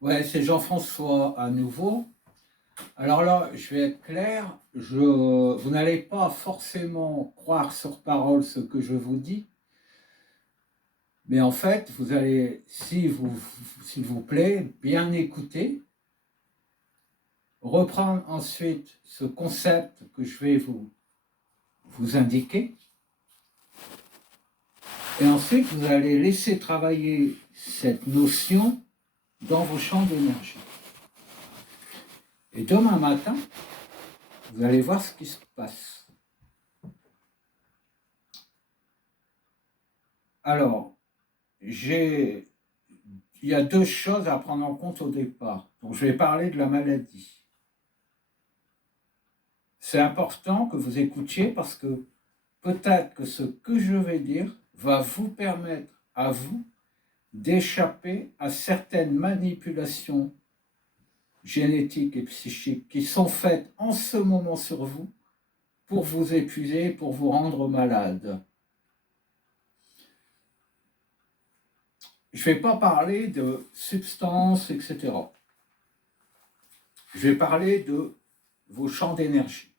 Ouais, c'est Jean-François à nouveau. Alors là, je vais être clair, vous n'allez pas forcément croire sur parole ce que je vous dis, mais en fait, vous allez, s'il vous plaît, bien écouter, reprendre ensuite ce concept que je vais vous indiquer, et ensuite vous allez laisser travailler cette notion dans vos champs d'énergie. Et demain matin, vous allez voir ce qui se passe. Alors, il y a deux choses à prendre en compte au départ. Donc, je vais parler de la maladie. C'est important que vous écoutiez parce que peut-être que ce que je vais dire va vous permettre à vous d'échapper à certaines manipulations génétiques et psychiques qui sont faites en ce moment sur vous pour vous épuiser, pour vous rendre malade. Je ne vais pas parler de substances, etc. Je vais parler de vos champs d'énergie,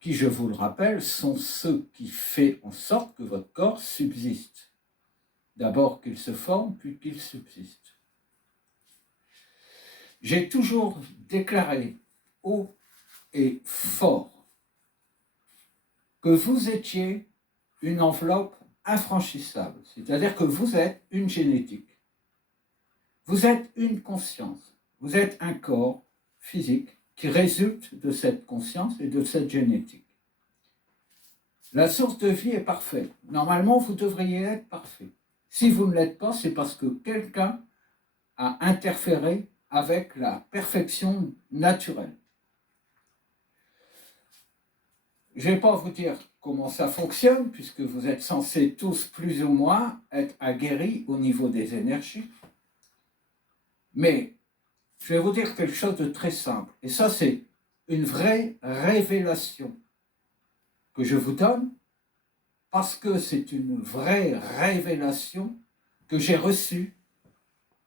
qui, je vous le rappelle, sont ceux qui font en sorte que votre corps subsiste. D'abord qu'il se forme, puis qu'il subsiste. J'ai toujours déclaré haut et fort que vous étiez une enveloppe infranchissable, c'est-à-dire que vous êtes une génétique, vous êtes une conscience, vous êtes un corps physique qui résulte de cette conscience et de cette génétique. La source de vie est parfaite. Normalement, vous devriez être parfait. Si vous ne l'êtes pas, c'est parce que quelqu'un a interféré avec la perfection naturelle. Je ne vais pas vous dire comment ça fonctionne, puisque vous êtes censés tous plus ou moins être aguerris au niveau des énergies. Mais je vais vous dire quelque chose de très simple. Et ça, c'est une vraie révélation que je vous donne, parce que c'est une vraie révélation que j'ai reçue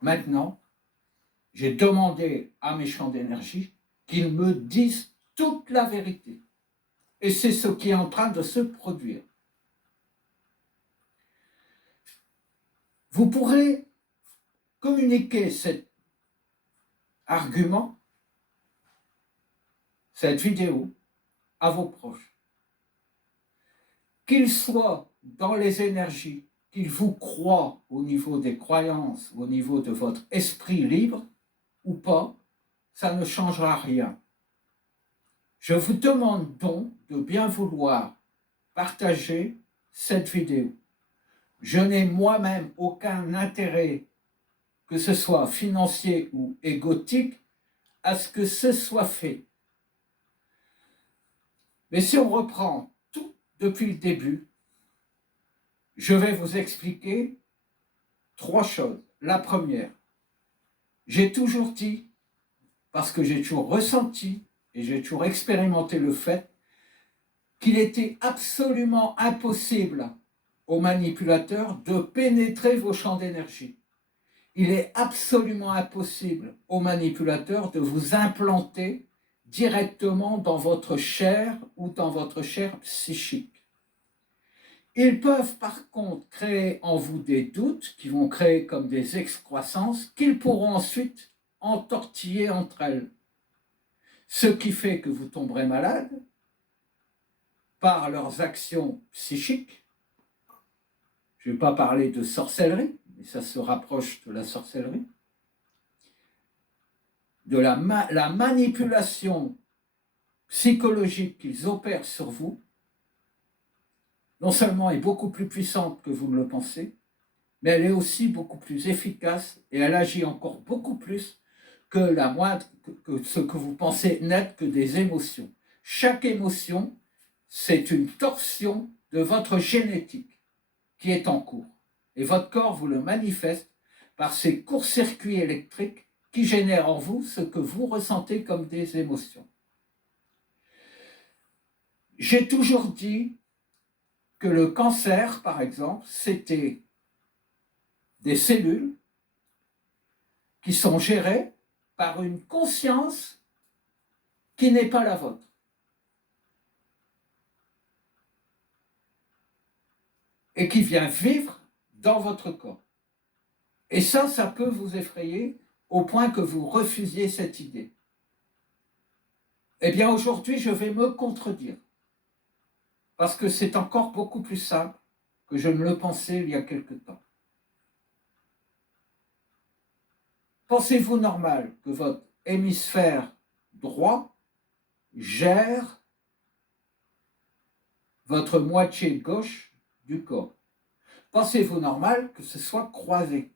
maintenant. J'ai demandé à mes champs d'énergie qu'ils me disent toute la vérité. Et c'est ce qui est en train de se produire. Vous pourrez communiquer cet argument, cette vidéo, à vos proches. Qu'ils soient dans les énergies, qu'ils vous croient au niveau des croyances, au niveau de votre esprit libre ou pas, ça ne changera rien. Je vous demande donc de bien vouloir partager cette vidéo. Je n'ai moi-même aucun intérêt, que ce soit financier ou égotique, à ce que ce soit fait. Mais si on reprend tout depuis le début, je vais vous expliquer trois choses. La première, j'ai toujours dit, parce que j'ai toujours ressenti et j'ai toujours expérimenté le fait qu'il était absolument impossible aux manipulateurs de pénétrer vos champs d'énergie. Il est absolument impossible aux manipulateurs de vous implanter directement dans votre chair ou dans votre chair psychique. Ils peuvent par contre créer en vous des doutes qui vont créer comme des excroissances qu'ils pourront ensuite entortiller entre elles. Ce qui fait que vous tomberez malade par leurs actions psychiques. Je ne vais pas parler de sorcellerie, mais ça se rapproche de la sorcellerie. De la manipulation psychologique qu'ils opèrent sur vous, non seulement est beaucoup plus puissante que vous ne le pensez, mais elle est aussi beaucoup plus efficace et elle agit encore beaucoup plus que que ce que vous pensez n'être que des émotions. Chaque émotion, c'est une torsion de votre génétique qui est en cours. Et votre corps vous le manifeste par ces courts-circuits électriques qui génèrent en vous ce que vous ressentez comme des émotions. J'ai toujours dit que le cancer, par exemple, c'était des cellules qui sont gérés par une conscience qui n'est pas la vôtre. Et qui vient vivre dans votre corps. Et ça peut vous effrayer au point que vous refusiez cette idée. Eh bien, aujourd'hui, je vais me contredire. Parce que c'est encore beaucoup plus simple que je ne le pensais il y a quelque temps. Pensez-vous normal que votre hémisphère droit gère votre moitié gauche du corps? Pensez-vous normal que ce soit croisé?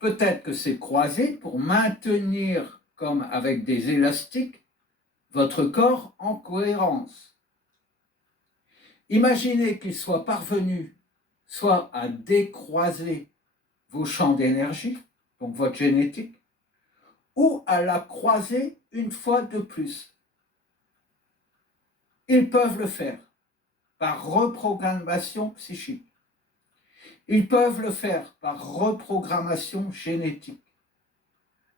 Peut-être que c'est croisé pour maintenir, comme avec des élastiques, votre corps en cohérence. Imaginez qu'il soit parvenu soit à décroiser vos champs d'énergie, donc votre génétique, ou à la croiser une fois de plus. Ils peuvent le faire par reprogrammation psychique. Ils peuvent le faire par reprogrammation génétique.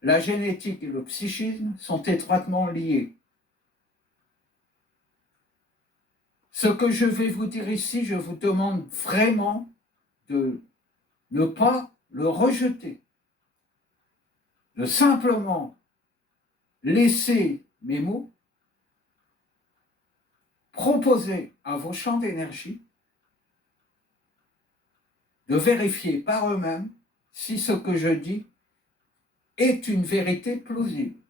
La génétique et le psychisme sont étroitement liés. Ce que je vais vous dire ici, je vous demande vraiment de ne pas le rejeter, de simplement laisser mes mots, proposer à vos champs d'énergie de vérifier par eux-mêmes si ce que je dis est une vérité plausible.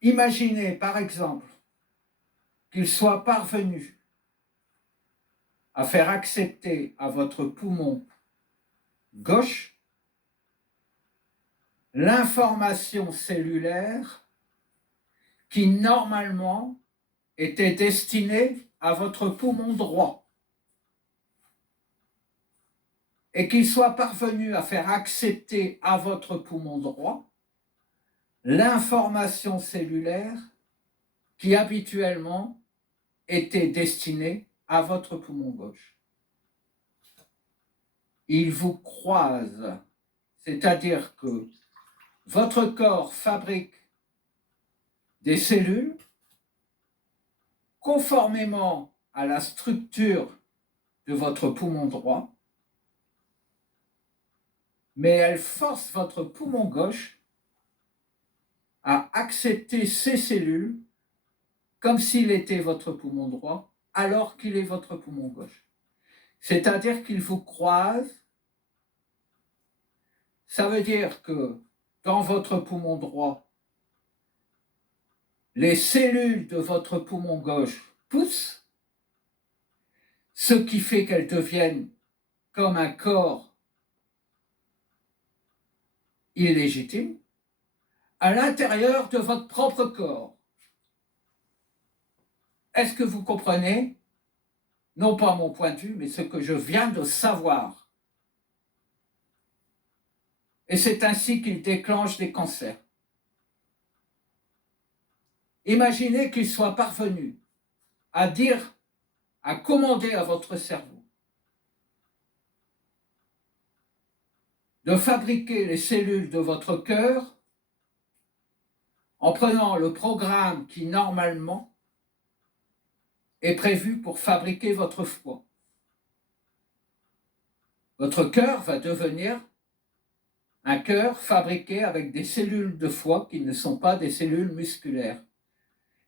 Imaginez par exemple qu'il soit parvenu à faire accepter à votre poumon gauche l'information cellulaire qui normalement était destinée à votre poumon droit et qu'il soit parvenu à faire accepter à votre poumon droit l'information cellulaire qui habituellement était destinée à votre poumon gauche. Il vous croise, c'est-à-dire que votre corps fabrique des cellules conformément à la structure de votre poumon droit, mais elle force votre poumon gauche à accepter ces cellules comme s'il était votre poumon droit, alors qu'il est votre poumon gauche. C'est-à-dire qu'il vous croise. Ça veut dire que dans votre poumon droit, les cellules de votre poumon gauche poussent, ce qui fait qu'elles deviennent comme un corps illégitime à l'intérieur de votre propre corps. Est-ce que vous comprenez, non pas mon point de vue, mais ce que je viens de savoir? Et c'est ainsi qu'il déclenche des cancers. Imaginez qu'il soit parvenu à dire, à commander à votre cerveau de fabriquer les cellules de votre cœur en prenant le programme qui normalement est prévu pour fabriquer votre foie. Votre cœur va devenir un cœur fabriqué avec des cellules de foie qui ne sont pas des cellules musculaires.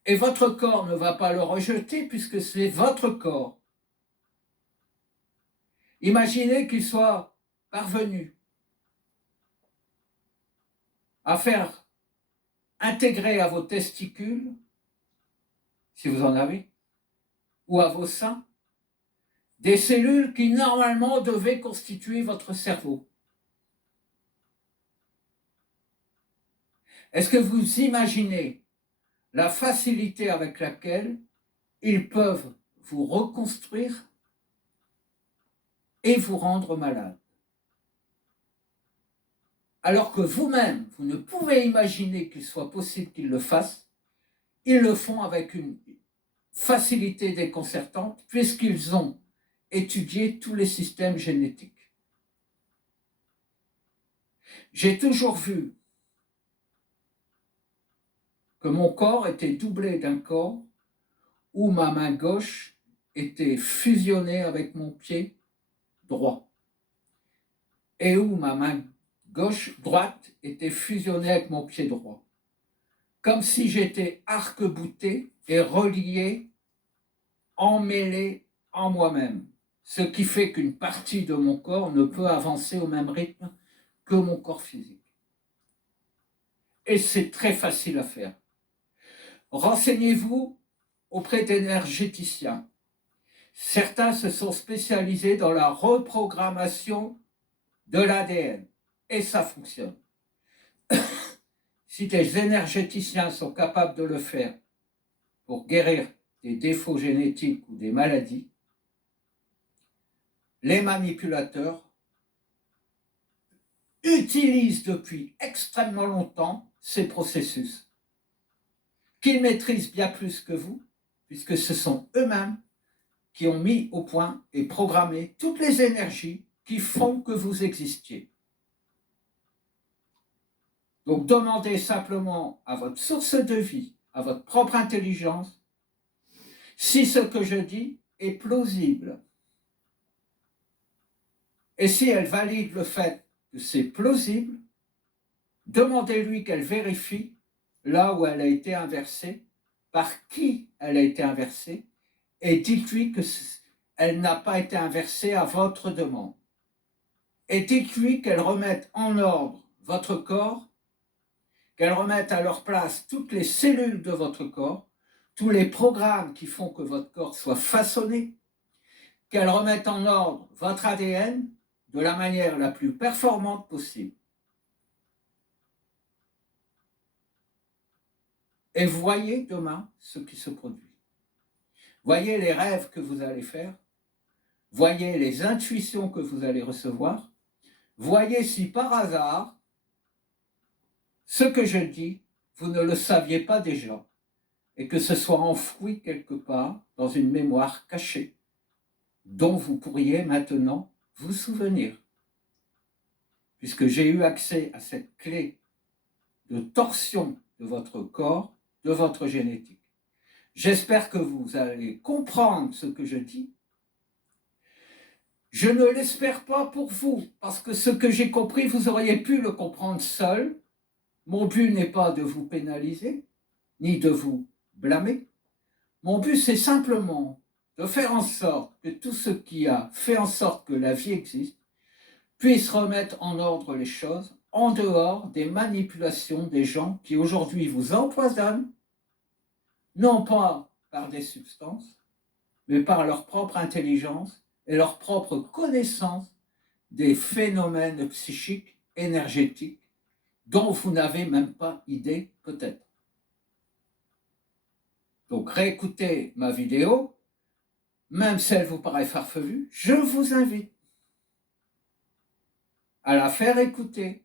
Et votre corps ne va pas le rejeter puisque c'est votre corps. Imaginez qu'il soit parvenu à faire intégrer à vos testicules, si vous en avez, ou à vos seins, des cellules qui normalement devaient constituer votre cerveau. Est-ce que vous imaginez la facilité avec laquelle ils peuvent vous reconstruire et vous rendre malade? Alors que vous-même, vous ne pouvez imaginer qu'il soit possible qu'ils le fassent, ils le font avec une facilité déconcertante puisqu'ils ont étudié tous les systèmes génétiques. J'ai toujours vu que mon corps était doublé d'un corps où ma main gauche était fusionnée avec mon pied droit et où ma main droite était fusionnée avec mon pied droit. Comme si j'étais arc-bouté et relié, emmêlé en moi-même. Ce qui fait qu'une partie de mon corps ne peut avancer au même rythme que mon corps physique. Et c'est très facile à faire. Renseignez-vous auprès d'énergéticiens. Certains se sont spécialisés dans la reprogrammation de l'ADN et ça fonctionne. Si des énergéticiens sont capables de le faire pour guérir des défauts génétiques ou des maladies, les manipulateurs utilisent depuis extrêmement longtemps ces processus qu'ils maîtrisent bien plus que vous, puisque ce sont eux-mêmes qui ont mis au point et programmé toutes les énergies qui font que vous existiez. Donc demandez simplement à votre source de vie, à votre propre intelligence, si ce que je dis est plausible. Et si elle valide le fait que c'est plausible, demandez-lui qu'elle vérifie là où elle a été inversée, par qui elle a été inversée, et dites-lui qu'elle n'a pas été inversée à votre demande. Et dites-lui qu'elle remette en ordre votre corps, qu'elle remette à leur place toutes les cellules de votre corps, tous les programmes qui font que votre corps soit façonné, qu'elle remette en ordre votre ADN de la manière la plus performante possible. Et voyez demain ce qui se produit. Voyez les rêves que vous allez faire, voyez les intuitions que vous allez recevoir, voyez si par hasard, ce que je dis, vous ne le saviez pas déjà, et que ce soit enfoui quelque part dans une mémoire cachée, dont vous pourriez maintenant vous souvenir. Puisque j'ai eu accès à cette clé de torsion de votre corps, de votre génétique. J'espère que vous allez comprendre ce que je dis. Je ne l'espère pas pour vous, parce que ce que j'ai compris, vous auriez pu le comprendre seul. Mon but n'est pas de vous pénaliser, ni de vous blâmer. Mon but, c'est simplement de faire en sorte que tout ce qui a fait en sorte que la vie existe puisse remettre en ordre les choses en dehors des manipulations des gens qui aujourd'hui vous empoisonnent, non pas par des substances, mais par leur propre intelligence et leur propre connaissance des phénomènes psychiques, énergétiques, dont vous n'avez même pas idée peut-être. Donc réécoutez ma vidéo, même si elle vous paraît farfelue, je vous invite à la faire écouter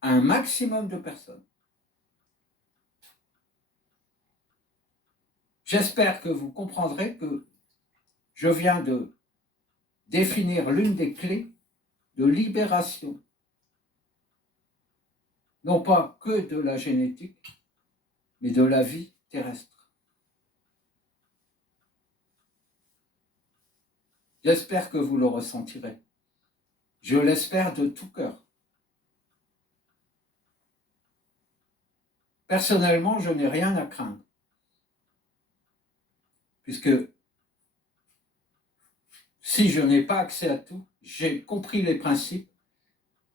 à un maximum de personnes. J'espère que vous comprendrez que je viens de définir l'une des clés de libération, non pas que de la génétique, mais de la vie terrestre. J'espère que vous le ressentirez. Je l'espère de tout cœur. Personnellement, je n'ai rien à craindre, puisque si je n'ai pas accès à tout, j'ai compris les principes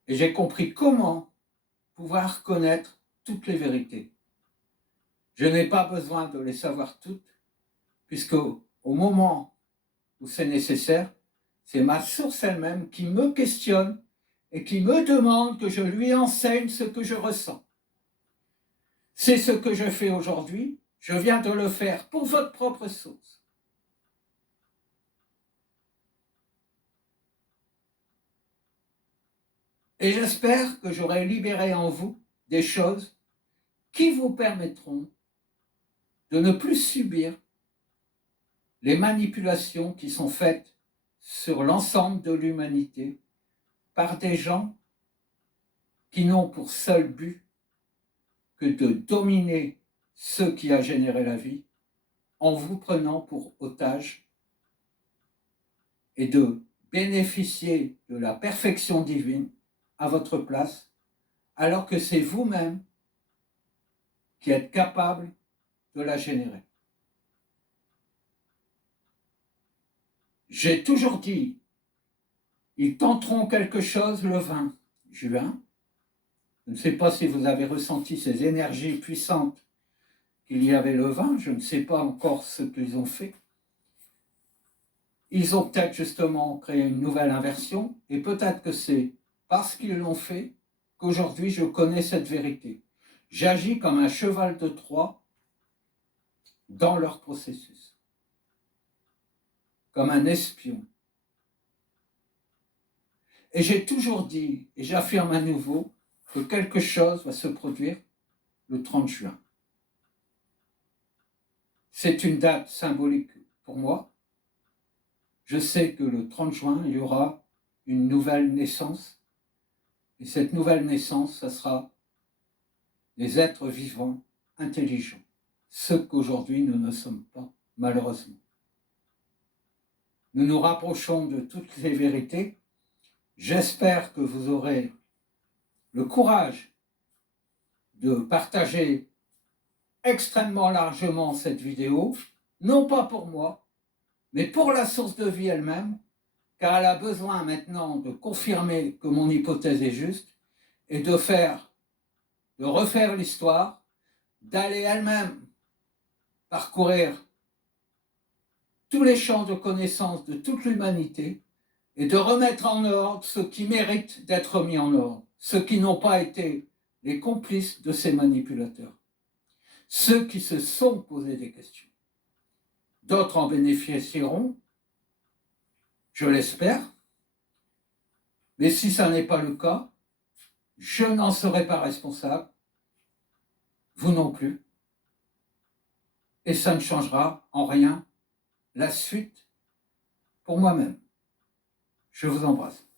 et j'ai compris comment pouvoir connaître toutes les vérités. Je n'ai pas besoin de les savoir toutes, puisque au moment où c'est nécessaire, c'est ma source elle-même qui me questionne et qui me demande que je lui enseigne ce que je ressens. C'est ce que je fais aujourd'hui, je viens de le faire pour votre propre source. Et j'espère que j'aurai libéré en vous des choses qui vous permettront de ne plus subir les manipulations qui sont faites sur l'ensemble de l'humanité par des gens qui n'ont pour seul but que de dominer ce qui a généré la vie en vous prenant pour otage et de bénéficier de la perfection divine à votre place, alors que c'est vous-même qui êtes capable de la générer. J'ai toujours dit, ils tenteront quelque chose le 20 juin. Je ne sais pas si vous avez ressenti ces énergies puissantes qu'il y avait le 20, je ne sais pas encore ce qu'ils ont fait. Ils ont peut-être justement créé une nouvelle inversion, et peut-être que c'est parce qu'ils l'ont fait qu'aujourd'hui je connais cette vérité. J'agis comme un cheval de Troie dans leur processus, comme un espion. Et j'ai toujours dit, et j'affirme à nouveau, que quelque chose va se produire le 30 juin. C'est une date symbolique pour moi. Je sais que le 30 juin, il y aura une nouvelle naissance. Et cette nouvelle naissance, ça sera des êtres vivants, intelligents. Ce qu'aujourd'hui nous ne sommes pas, malheureusement. Nous nous rapprochons de toutes les vérités. J'espère que vous aurez le courage de partager extrêmement largement cette vidéo, non pas pour moi, mais pour la source de vie elle-même, car elle a besoin maintenant de confirmer que mon hypothèse est juste et de refaire l'histoire, d'aller elle-même parcourir tous les champs de connaissances de toute l'humanité et de remettre en ordre ce qui mérite d'être mis en ordre, ceux qui n'ont pas été les complices de ces manipulateurs, ceux qui se sont posés des questions. D'autres en bénéficieront, je l'espère, mais si ça n'est pas le cas, je n'en serai pas responsable, vous non plus, et ça ne changera en rien la suite pour moi-même. Je vous embrasse.